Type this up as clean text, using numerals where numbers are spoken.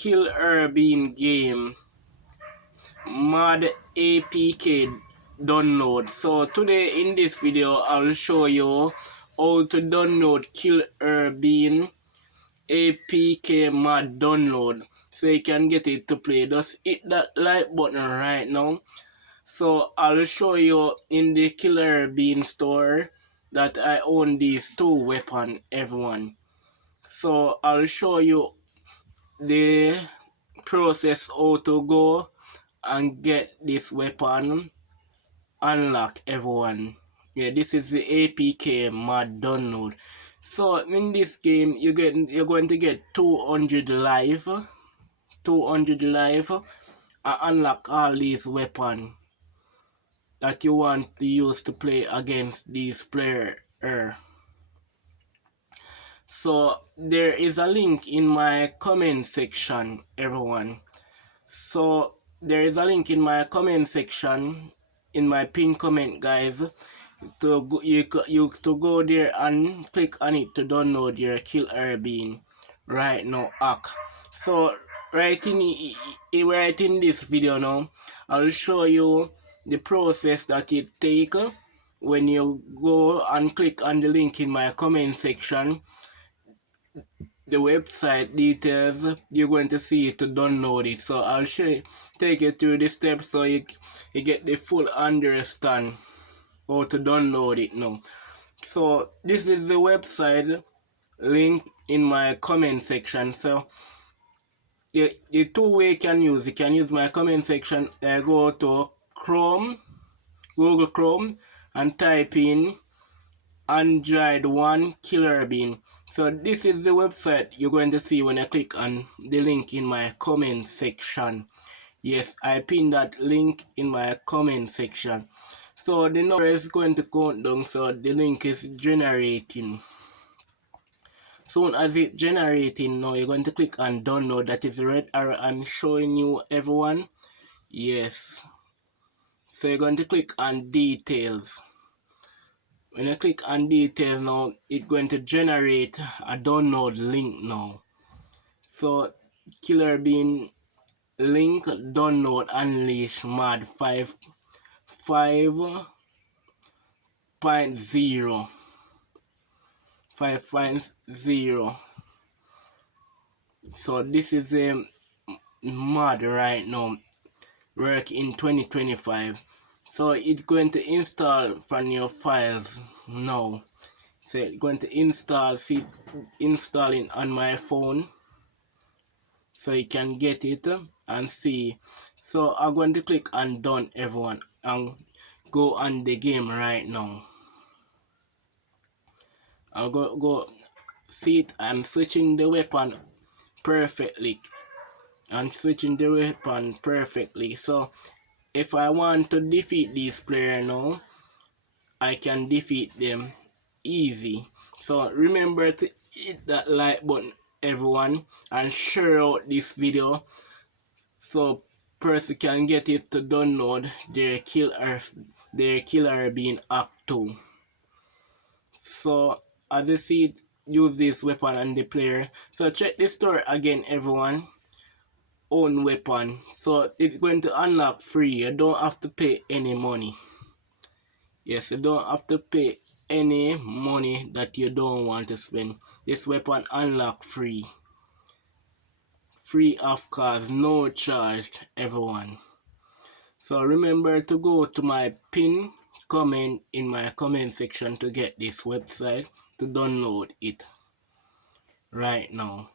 Killer Bean game mod APK download. So today in this video I'll show you how to download Killer Bean APK mod download so you can get it to play. Just hit that like button right now. So I'll show you in the Killer Bean store that I own these two weapons, everyone. So I'll show you the process how to go and get this weapon unlock, everyone. Yeah, this is the APK mod download. So in this game you're going to get 200 life and unlock all these weapons that you want to use to play against these players. So there is a link in my comment section, everyone. So there is a link in my comment section, in my pinned comment, guys, to go, you to go there and click on it to download your Killer Bean right now hack. So right in this video now, I'll show you the process that it take when you go and click on the link in my comment section. The website details, you're going to see it to download it. So I'll take you through the steps so you get the full understand how to download it now. So this is the website link in my comment section. So the two way you can use my comment section. Go to Google Chrome and type in Android 1 Killer Bean. So this is the website you're going to see when I click on the link in my comment section. Yes, I pinned that link in my comment section. So the number is going to count down, so the link is generating. Soon as it's generating now, you're going to click on download. That is the red arrow I'm showing you, everyone. Yes. So you're going to click on details. When you click on details now, it's going to generate a download link now. So Killer Bean link download unleash mod 5.0 5.0. So this is a mod right now, work in 2025. So it's going to install from your files now. So it's going to installing on my phone so you can get it and see. So I'm going to click on done, everyone, and go on the game right now. I'll go see it. I'm switching the weapon perfectly. So if I want to defeat this player now, I can defeat them easy. So remember to hit that like button, everyone, and share out this video so person can get it to download their Killer Bean Act 2. So as you see it, use this weapon on the player. So check the store again, everyone. Own weapon. So it's going to unlock free. You don't have to pay any money. Yes, you don't have to pay any money that you don't want to spend. This weapon unlock free. Free of cost, no charge, everyone. So remember to go to my pin comment in my comment section to get this website to download it right now.